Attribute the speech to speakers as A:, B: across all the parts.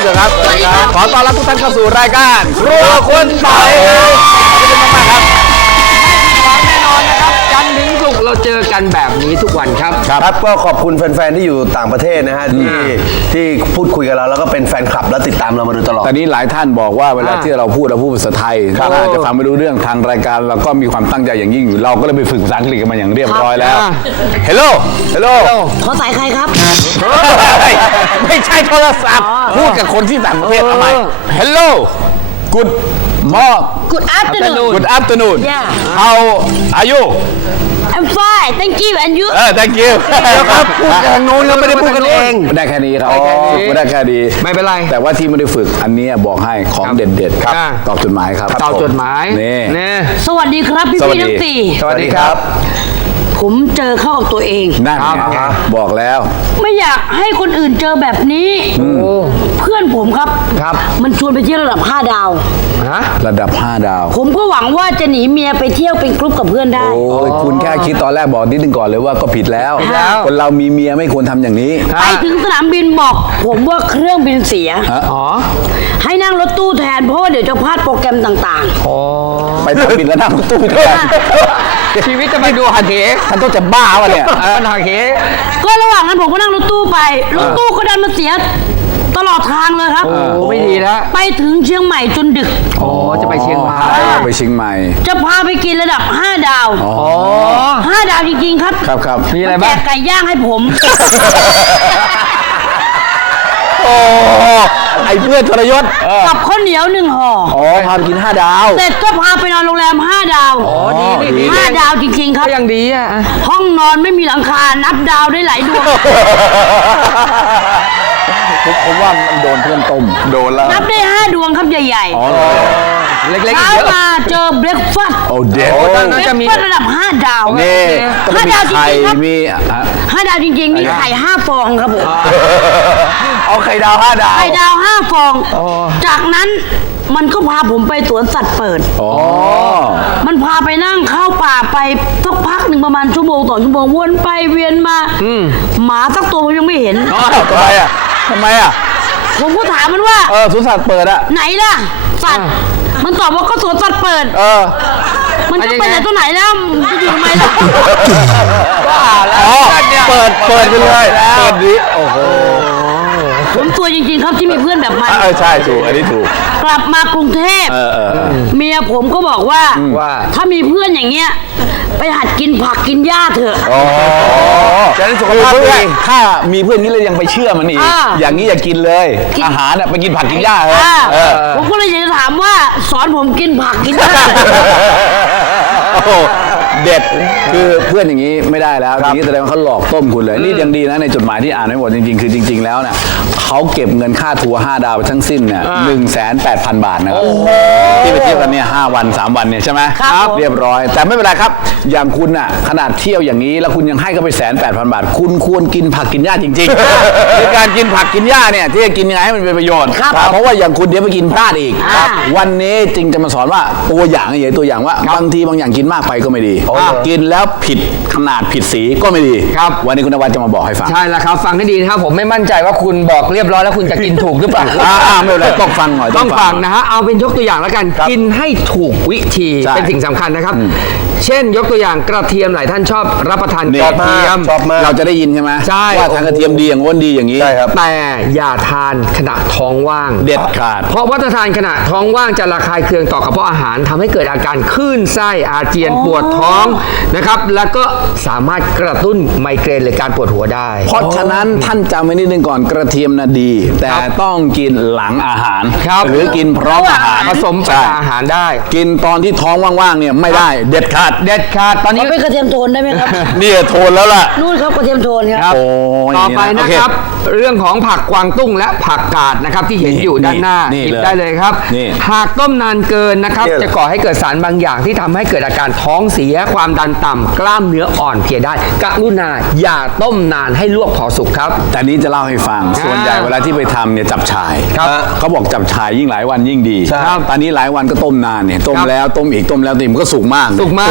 A: ผู้ชมครับสวัสดีครับขอต้อนรับทุกท่านเข้าสู่รายการครัวคุณต่อยขอบคุณมากๆครับ
B: แน่นอนนะครับจันทร์ถึงศุกร์เราเจอกันแบบนี้ทุกวันครับ
C: ครับก็ขอบคุณแฟนๆที่อยู่ต่างประเทศนะฮะที่พูดคุยกับเราแล้วก็เป็นแฟนคลับและติดตามเรามาโดยตลอด
A: ตอนนี้หลายท่านบอกว่าเวลาที่เราพูดภาษาไทยถ้าอาจจะฟังไม่รู้เรื่องทางรายการเราก็มีความตั้งใจอย่างยิ่งอยู่เราก็เลยไปฝึกภาษาอังกฤษกันมาอย่างเรียบร้อยแล้ว Hello Hello
D: ขอสายใครครับ
A: ไม่ใช่โทรศัพท์พูดกับคนที่ต่างประเทศทำไม Hello Good morning
D: Good afternoon
A: Good afternoon
D: Yeah
A: How are you
D: I'm fine thank you and you
A: Thank you
C: ครับพูดกันทางนู้นเราไม่ได้พูดกันเอง
A: ได้แค่นี้ครับฝึกไม่ได้แค่นี้
B: ไม่เป็นไร
A: แต่ว่าที่ไม่ได้ฝึกอันนี้บอกให้ของเด็ดๆครับตอบจดหมายครับ
B: ตอบจดหมาย
A: นี่
D: สวัสดีครับพี่
A: สวัสดี
D: ทั้งสี่
B: สวัสดีครับ
D: ผมเจอเข้ากับตัวเอง
A: นั่นไงบอกแล้ว
D: ไม่อยากให้คนอื่นเจอแบบนี้เพื่อนผมครับ มันชวนไปเที่ยวระดับ 5 ดาว
A: ระดับ 5 ดาว
D: ผมก็หวังว่าจะหนีเมียไปเที่ยวเป็นกรุ๊ปกับเพื่อนได้
A: โอ้ยคุณแค่คิดตอนแรกบอกนิดนึงก่อนเลยว่าก็ผิดแล้ว คนเรามีเมียไม่ควรทำอย่างนี้
D: ไปถึงสนามบินบอก ผมว่าเครื่องบินเสีย
B: อ๋อ
D: ให้นั่งรถตู้แทนเพราะว่าเดี๋ยวจะพลาดโปรแกรมต่าง
A: ไปทำบินแล้วนั่งรถตู้แทน
B: ชีวิตจะไปดูหักเห
A: ท่านต้องจะบ้าวะเนี่ย
B: มันหักเห
D: ๆ ก็ระหว่างนั้นผมก็นั่งรถตู้ไป รถตู้ก็ดันมาเสียตลอดทางเลยครับ
B: โอ้ไม่ดีแล้ว
D: ไปถึงเชียงใหม่จนดึก
B: โอ้จะไปเชียงราย
A: ไปเชียงใหม่
D: จะพาไปกินระดับ 5 ดาว
B: อ๋อ
D: 5 ดาวจริงๆครับ
A: ครับ
B: มีอะไร
D: แจ
B: บ้าง
D: กไก่ย่างให้ผม
A: โอ้ไอ้เพื่อนทรยศ
D: กับข้าวเหนียว1 ห่อ
A: อ๋อพาไปกิน5 ดาว
D: เสร็จก็พาไปนอนโรงแรม 5 ดาว
B: ดี
D: 5 ดาวจริงๆครับ
B: ก็ยังดีอ่ะ
D: ห้องนอนไม่มีหลังคา นับดาวได้หลายดวง
A: ผมว่ามันโดนเพื่อนต้มโดนแล้ว
D: นับได้ 5 ดวงครับใหญ่
A: อ๋อ
B: เล็ก
D: ๆ
B: ๆ
D: เช้า
B: เยอะ
D: มาเจอเบรคฟาสต์
A: โอ้เด็ด
B: โอ้
D: เบร
B: น่า
D: ค
B: จะมี
D: ฟาสต์ระดับ 5 ดาว
A: นี่ก็มี
D: 5 ดาวจ
A: ไข่
D: ริงๆครับ
A: มี
D: 5 ดาวจริงๆมีไข่ 5 ฟองครับผม
A: เอาไข่ดาว5 ดาว
D: ไข่ดาว 5 ฟอง จากนั้นมันก็พาผมไปสวนสัตว์เปิด
A: อ๋อ
D: มันพาไปนั่งเข้าป่าไปสักพักหนึ่งประมาณ1 ชั่วโมง 2 ชั่วโมงวนไปเวียนมาหมาสักตัวผมยังไม่เห็น
A: ทำไมอ่ะ
D: ผมก็ถามมันว่า
A: สวนสัตว์เปิดอ่ะ
D: ไหนล่ะ สัตว์ มันตอบว่าก็สวนสัตว์เปิด มันจะไปไหนตัวไหนแล้วมันจะอยู่ทำไมล่ะ
A: อ๋อเปิดไปเลยเปิดดิโอ้โห
D: ผมตัวจริงๆครับที่มีเพื่อนแบบมัน
A: ใช่ถูกอันนี้ถูก
D: กลับมากรุงเทพเมียผมก็บอกว่า ถ้ามีเพื่อนอย่างเงี้ยไปหัดกินผักกินหญ้าเถอะ
A: จะได้สุขภาพดีถ้ามีเพื่อนนี้เลยยังไปเชื่อมันอีก อย่างนี้อย่ากินเลย อาหารไปกินผักกินหญ้าเลย
D: ผมก็เลยอยากจะถามว่าสอนผมกินผักกินหญ้า
A: โอ้โหเด็ดคือเพื่อนอย่างนี้ไม่ได้แล้วอย่างนี้แสดงว่าเขาหลอกต้มคุณเลยนี่ยังดีนะในจดหมายที่อ่านไม่หมดจริงๆคือจริงๆแล้วเนี่ยเขาเก็บเงินค่าทัวร์5 ดาวไปทั้งสิ้นเนี่ย180,000 บาทนะครับที่ไปเที่ยวกันเนี่ย5 วัน 3 วันเนี่ยใช่ไหมเรียบร้อยแต่ไม่เป็นไรครับอย่างคุณน่ะขนาดเที่ยวอย่างนี้แล้วคุณยังให้เขาไป180,000 บาทคุณควรกินผักกินหญ้าจริงๆในการกินผักกินหญ้าเนี่ยที่จะกินยังไงให้มันเป็นประโยชน์เพราะว่าอย่างคุณเดี๋ยวไปกินพลาดอีกวันนี้จริงจะมาสอนว่าตัวอย่างอย่างตัวอย่างว่าบางทีบางอย่างกินมากไปก็ไม่ดีกินแล้วผิดขนาดผิดสีก็ไม่ดีวันนี้คุณนวัดจะมาบอกให้ฟัง
B: ใช่แล้วครับฟังให้ดีนะครับผมไม่มั่นใจว่าคุณบอกเรียบร้อยแล้วคุณจะกินถูกหรือเปล่า
A: ไม่เป็นไรต้องฟังหน่อย
B: ต้องฟังนะฮะเอาเป็นยกตัวอย่างแล้วกันกินให้ถูกวิธีเป็นสิ่งสำคัญนะครับเช่นยกตัวอย่างกระเทียมหลายท่านชอบรับประทานกระเทียม
C: ชอบมาก
A: เราจะได้ยินใช่ไหม
B: ใช่
A: ว่าทางกระเทียมดีอย่างโน้นดีอย่างนี้
C: ใช่ครับ
B: แต่อย่าทานขณะท้องว่าง
A: เด็ดขาด
B: เพราะว่าถ้าทานขณะท้องว่างจะระคายเคืองต่อกระเพาะอาหารทำให้เกิดอาการคลื่นไส้อาเจียนปวดท้องนะครับแล้วก็สามารถกระตุ้นไมเกรนหรือการปวดหัวได้
A: เพราะฉะนั้นท่านจำไว้นิดนึงก่อนกระเทียมนะดี แต่ต้องกินหลังอาหาร
B: ครับ
A: หรือกินพร้อมอาหาร
B: ผสมกับอาหารได้
A: กินตอนที่ท้องว่างๆเนี่ยไม่ได้เด็ดขาด
B: เด็ดขาดตอนนี้
D: เป็นกระเทียมโทนได้ไหมครับ
A: เนี่ยโทนแล้วล่ะ
D: นู่นครับกระเทียมโทนครับ
A: โอ้ย
B: ต่อไป
A: โ
B: นะครับ เรื่องของผักกวางตุ้งและผักกาดนะครับที่เห็นอยู่ด้านหน้า
A: นี่
B: หยิบ
A: เลย
B: ได้เลยครับ
A: นี่
B: หากต้มนานเกินนะครับจะก่อให้เกิดสารบางอย่างที่ทำให้เกิดอาการท้องเสียความดันต่ำกล้ามเนื้ออ่อนเพลียได้กรุณาอย่าต้มนานให้ลวกพอสุกครับ
A: แต่นี้จะเล่าให้ฟังส่วนใหญ่เวลาที่ไปทำเนี่ยจับฉ่าย
B: ครับ
A: เขาบอกจับฉ่ายยิ่งหลายวันยิ่งดี
C: ใช่
A: ตอนนี้หลายวันก็ต้มนานเนี่ยต้มแล้วต้มอีกต้มแล้วต้มอีกมันก็สุกมาก
B: สุกมาก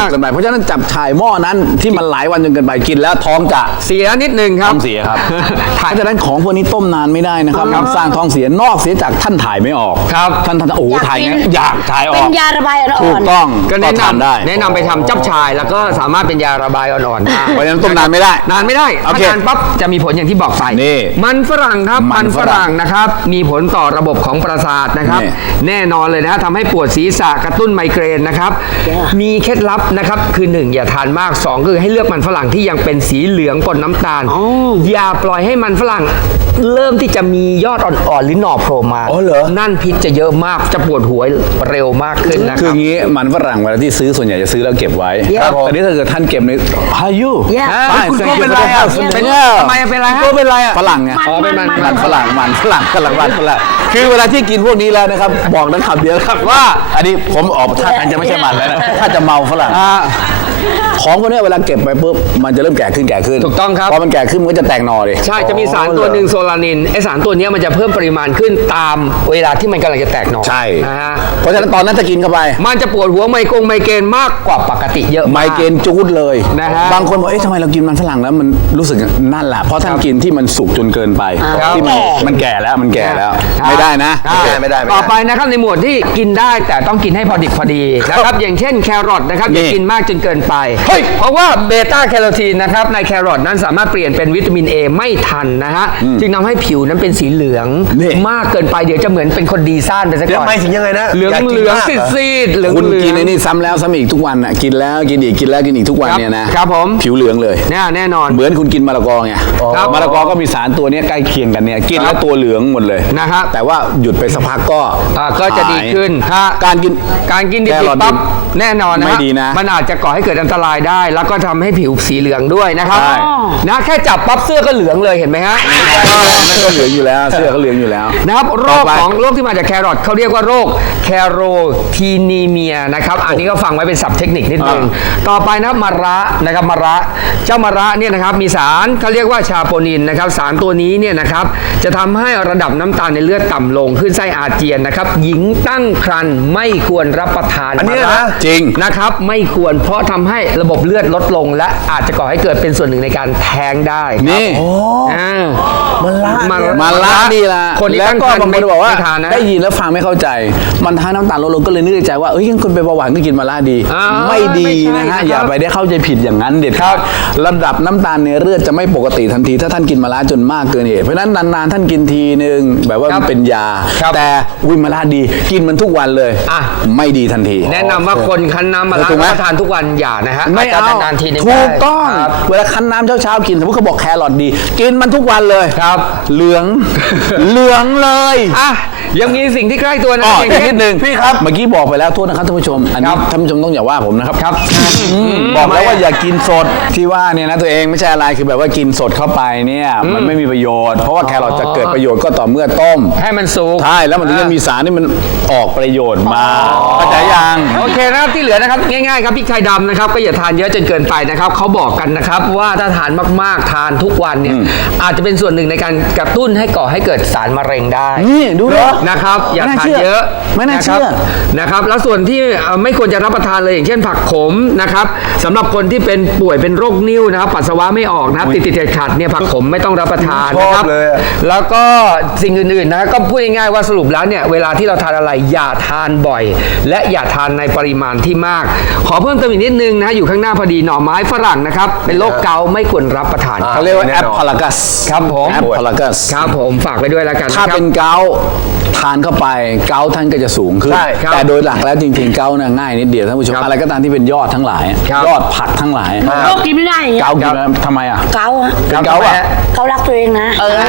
A: กเกินไปเพราะฉะนั้นจับฉ่ายหม้อนั้นที่มันหลายวันจนเกินไปกินแล้วท้องจะ
B: เสียนิดนึงครับ
A: ท้องเสียครับเพราะฉะนั้นของพวกนี้ต้มนานไม่ได้นะครับมันสร้างท้องเสียนอกเสียจากท่านถ่ายไม่ออก
B: ครับ
A: ท่านโอ้โหถ่ายงั้นอยากถ่ายอ
D: เป็
A: อน ก
D: ยาระบายอ่
A: ถู
D: อก น
A: ต้อง
B: ก็แนะ
A: ทานได้
B: แนะนำไปทำจับชายแล้วก็สามารถเป็นยาระบายอ่อนๆได้
A: เพราะฉะนั้นต้มนานไม่ได้
B: นานไม่ได้
A: โอ
B: ถ้า
A: เค
B: ทานปั๊บจะมีผลอย่างที่บอกไป
A: นี่
B: มันฝรั่งครับ
A: มั
B: มัน
A: น
B: ฝ
A: ฝรั่
B: รั่ง
A: ง
B: นะครับมีผลต่อระบบของประสาทนะครับ
A: นี่
B: แน่นอนเลยนะทำให้ปวดศีรษะกระตุ้นไมเกรนนะครับ มีเคล็ดลับนะครับคือ 1 อย่าทานมาก 2 คือให้เลือกมันฝรั่งที่ยังเป็นสีเหลืองปนน้ำตาล อย่าปล่อยให้มันฝรั่งเริ่มที่จะมียอดอ่อนๆหรือหน่อโผล่มา
C: อ๋อเหรอ
B: นั่นพิษจะเยอะมากจะปวดหัวเร็วมากขึ้นนะ
A: คือ
B: ค
A: อ
B: รับ
A: ย่างนี้มันฝรั่งเวลาที่ซื้อส่วนใหญ่จะซื้อแล้วเก็บไว้
D: ครับผม
A: แต่นี่ถ้าเกิดท่านเก็บในพายุ
D: Yeah
C: คุณโก้เป็นไรอ่ะ
A: เป็นไง
B: ทำไมเป็นไรฮะ
C: ก็เป็นไรอ่ะ
A: ฝรั่งไง
B: อ๋อเป็นมัน
A: มันฝรั่งมันฝรั่งคือเวลาที่กินพวกนี้แล้วนะครับ บอกนักขับเดียวครับว่า อันนี้ผมออกท่าทางจะไม่ใช่มันแล้วนะถ้าจะเมาฝรั่งของพวกนี้เวลาเก็บไปปุ๊บมันจะเริ่มแก่ขึ้น
B: ถูกต้องครับ
A: พอมันแก่ขึ้นมันก็จะแตกหน่อดิ
B: ใช่จะมีสารตัวหนึ่งโซลานินไอสารตัวเนี้ยมันจะเพิ่มปริมาณขึ้นตามเวลาที่มันกำลังจะแตกหน่อ
A: ใช่
B: นะฮะ
A: เพราะฉะนั้นตอนนั้นจะกินเข้าไป
B: มันจะปวดหัวไมเกรนมากกว่าปกติเยอะ
A: ไม
B: มาก
A: เกรนจูดเลย
B: นะฮะ
A: บางคนบอกเอ๊ะทำไมเรากินมันฝรั่งแล้วมันรู้สึกนั่นแหละเพราะท่านกินที่มันสุกจนเกินไป
B: ครับ
A: ที่มันแก่แล้วมันแก่แล้ว
B: ครับ
A: ไม่ได้นะ
B: อ่า
C: ไม่ได้
B: ต่อไปนะครับในหมวดที่กินได้แต่ต้องกินให้พอดิบพอดีนะครับอย่างเช่นแครอทนะครับอย่ากินมากจนเกินไป
A: เฮ้ย
B: เพราะว่าเบต้าแคโรทีนนะครับในแครอทนั้นสามารถเปลี่ยนเป็นวิตามิน A ไม่ทันนะฮะจึงทำให้ผิวนั้นเป็นสีเหลือง
A: นี่
B: มากเกินไปเดี๋ยวจะเหมือนเป็นคนดีซ่านไปซะ
C: เดี๋ยว
B: ก่อน
C: ไม่ถึงยังไงนะ
B: เหลือง
C: ยากกิน
B: เหลือง
C: มากเหรอ
B: ซีดๆเหลือง
A: คุณ
B: เหลือง
A: กินไอ้นี่ซ้ำแล้วซ้ำอีกทุกวันน่ะกินแล้วกินอีกกินแล้วกินอีกทุกวันเนี่ยนะครับ
B: ผม
A: ผิวเหลืองเลย
B: แน่นอน
A: เหมือนคุณกินมะละกอไง
B: ครับ
A: มะละกอก็มีสารตัวเนี้ยใกล้เคียงกันเนี่ยกินแล้วตัวเหลืองหมดเลย
B: นะฮะ
A: แต่ว่าหยุดไปสักพักก็
B: ก็จะดีขึ้น
A: หายการกิน
B: การกินดิ
A: แครอบ ท
B: ๆปั๊บแน่นอนนะ
A: ไม่
B: ฮะ
A: ดีนะ
B: มันอาจจะก่อให้เกิดอันตรายได้ แล้วก็ทำให้ผิวสีเหลืองด้วยนะครับ
A: ใช่
B: นะแค่จับปั๊บเสื้อก็เหลืองเลยเห็นไหมฮะ
A: นั่นก็เหลืองอยู่แล้วเสื้อก็เหลืองอยู่แล้ว
B: นะครับโร
A: ต่
B: ค
A: อไป
B: ของโรคที่มาจากแครอทเขาเรียกว่าโรคแคโรทีนีเมียนะครับอันนี้ก็ฟังไว้เป็นศัพท์เทคนิคนิดนึงต่อไปนะมะระนะครับมะระเจ้ามะระเนี่ยนะครับมีสารเขาเรียกว่าชาโปนินนะครับสารตัวนี้เนี่ยนะครับจะทำให้ระดับน้ำตาลในเลือดต่ำลงขึ้นไส้อาเจียนนะครับหญิงตั้งครรภ์ไม่ควรรับประทาน
C: อันนี้
B: มะ
C: นะ
B: ระ
A: จริง
B: นะครับไม่ควรเพราะทำให้ระบบเลือดลดลง และอาจจะก่อให้เกิดเป็นส่วนหนึ่งในการแท้งได้ครับ
A: นี่
B: อ่า
C: มันละ
A: มาละนี่ละ
B: คนที่
A: แล้ว
B: ตั้ง
A: ก็
B: ครรภ์
A: บางคนบอกว่า
B: ไม่ทานนะ
A: ได้ยินแล้วฟังไม่เข้าใจ มันทานน้ำตาลลดลงก็เลยนึกในใจว่าเอ้ยยังคนเป็นเบาหวานก็กินมาละดี ไม่ดีนะ
B: ไม่ใช่
A: ฮะ
B: นะครับ
A: อย่าไปได้เข้าใจผิดอย่างนั้นเด็ดขาดระดับน้ำตาลในเลือดจะไม่ปกติทันที ถ้าท่านกินมาละจนมากเกินเหตุเพราะฉะนั้นนานๆท่านกินทีนึงแบบว่ามันเป็นยา แต่อุ้ยมาละดีกินมันทุกวันเลย
B: อ่ะ
A: ไม่ดีทันที
B: แนะนำว่าคนคั้นน้ำมะระ
A: ถูกไหม
B: รับประทานทุกวันอย่านะฮะ
A: ไม่เอา
B: จจะนานๆทีนึง
A: ถูกต้อง
B: ครับ
A: เวลาคั้นน้ำเช้าๆกินสมมติเขาบอกแครอทดี กินมันทุกวันเลย
B: ครับ
A: เหลือง เหลืองเลย
B: อ่ะยังมีสิ่งที่ใกล้ตัวนะ
A: อ๋อ
B: อย่าง
A: อีก
B: เช่
A: นิ
B: น
A: ดนึงพี่ครับเมื่อกี้บอกไปแล้วโทษนะครับท่านผู้ชม อันนี้ท่านผู้ชมต้องอย่าว่าผมนะครับ
B: ครับ
A: บอกแล้วว่าอย่ากินสดที่ว่าเนี่ยนะตัวเองไม่ใช่อะไรคือแบบว่ากินสดเข้าไปเนี่ยมันไม่มีประโยชน์ เพราะว่าแครอทจะเกิดประโยชน์ก็ต่อเมื่อต้ม
B: ให้มันสุก
A: ใช่แล้วมันถึงจะมีสารที่มันออกประโยชน์มาเข้าใจยัง
B: โอเคนะครับที่เหลือนะครับง่ายๆครับพริกไทยดำนะครับก็อย่าทานเยอะจนเกินไปนะครับเขาบอกกันนะครับว่าถ้าทานมากๆทานทุกวันเนี่ยอาจจะเป็นส่วนหนึ่งในการกระตุ้นให้ก่อให้เกิดสารมะเร็งได้
A: นี่ดูดิ
B: นะครับอย่า
A: ไม่น่า
B: ทาน
A: เชื่อ
B: เยอะ
A: ไม่น่าเชื่อ
B: นะครับแล้วส่วนที่ไม่ควรจะรับประทานเลยอย่างเช่นผักขมนะครับสำหรับคนที่เป็นป่วยเป็นโรคนิ่วนะครับปัสสาวะไม่ออกนะครับติดขัดๆเนี่ยผักขมไม่ต้องรับประทานนะครับ
C: ชอบเลยอะ
B: แล้วก็สิ่งอื่นๆนะก็พูดง่ายๆว่าสรุปแล้วเนี่ยเวลาที่เราทานอะไรอย่าทานบ่อย และอย่าทานในปริมาณที่มาก ขอเพิ่มเติมอีกนิดนึงนะอยู่ข้างหน้าพอดีหน่อไม้ฝรั่งนะครับเป็นโรคเกาต์ไม่ควรรับประทาน
A: เขาเรียกว่าแอปพารากัส
B: ครับผม
A: แอปพารากัส
B: ครับผมฝากไว้ด้วยแล้วกัน
A: ถ้า
B: นะครับ
A: เป็นเกาต์ทานเข้าไปเกาต์ท่านก็จะสูงขึ้น
C: ใช่ครับ
A: แต่โดยหลักแล้วจริงๆเกาต์น่ะง่ายนิดเดียวท่านผู้ชมอะไรก็ตามที่เป็นยอดทั้งหลาย
B: ครับ
A: ยอดผักทั้งหลาย
D: โรคกินไม่ได้อย่างเงี้ย
A: เกาต์กินแล้วทำไมอ่ะ
D: เกาอะ
A: เป็นเกาต์อ่ะ
D: เขารักตัวเองนะ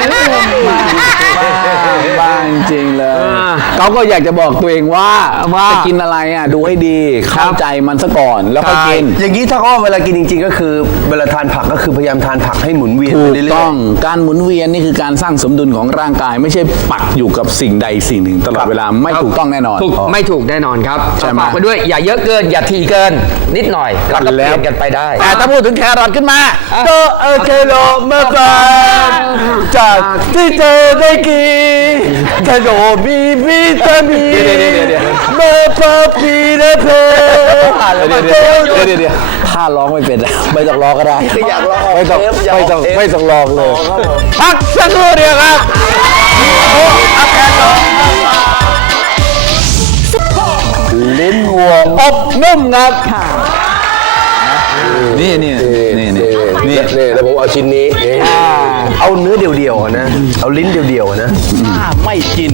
A: บ้าจริงๆเลยเขาก็อยากจะบอกตัวเองว่าจะกินอะไรอ่ะดูให้ดีเข้าใจมันซะก่อนแล้วค่อยกิน
C: อย่างนี้ถ้าเขาเวลากินจริงๆก็คือเวลาทานผักก็คือพยายามทานผักให้หมุนเวียน
A: ถู
C: ไป
A: ก
C: เรื่อยๆ
A: ต้องการหมุนเวียนนี่คือการสร้างสมดุลของร่างกาย ไม่ใช่ปักอยู่กับสิ่งใดสิ่งหนึ่งตลอดเวลาไม่ถูกต้องแน่นอน
B: ไม่ถูกแน่นอนครับ
A: ใช่ไหม
B: ฝากไปด้วยอย่าเยอะเกินอย่าทีเกินนิดหน่อยแล้วก็เปลี่ยนกันไปได้
A: แต่ถ้าพูดถึงแครอทขึ้นมา
C: โตเคโลมาบานจากที่เธอได้กินขนมบีบีตามี
A: เดี๋ยว
C: มาปาปีนะเพ
A: เดี๋ยวถ้าร้องไม่เป็นอะไม่ต้องร้องก็ได้
C: อยากร้อง
A: ไม่ต้อง
C: อยาก
A: ไม่ต้อง
C: เทป
A: ไม่ต้องร้องเลย พักสักครู่เดียวครับลิ้นวัวอบนุ่มครับนี่
C: แล้วผมเอาชิ้นนี้เอาเนื้อเดียวๆนะเอาลิ้นเดียวๆนะ
A: ไม่กิน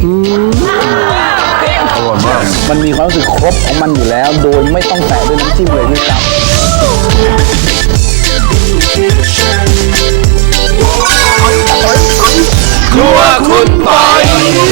A: มันมีความรู้สึกครบของมันอยู่แล้ว โดยไม่ต้องแตะด้วยน้ำจิ้มเลยด้วยซ้ำ
C: ครัวคุณปอย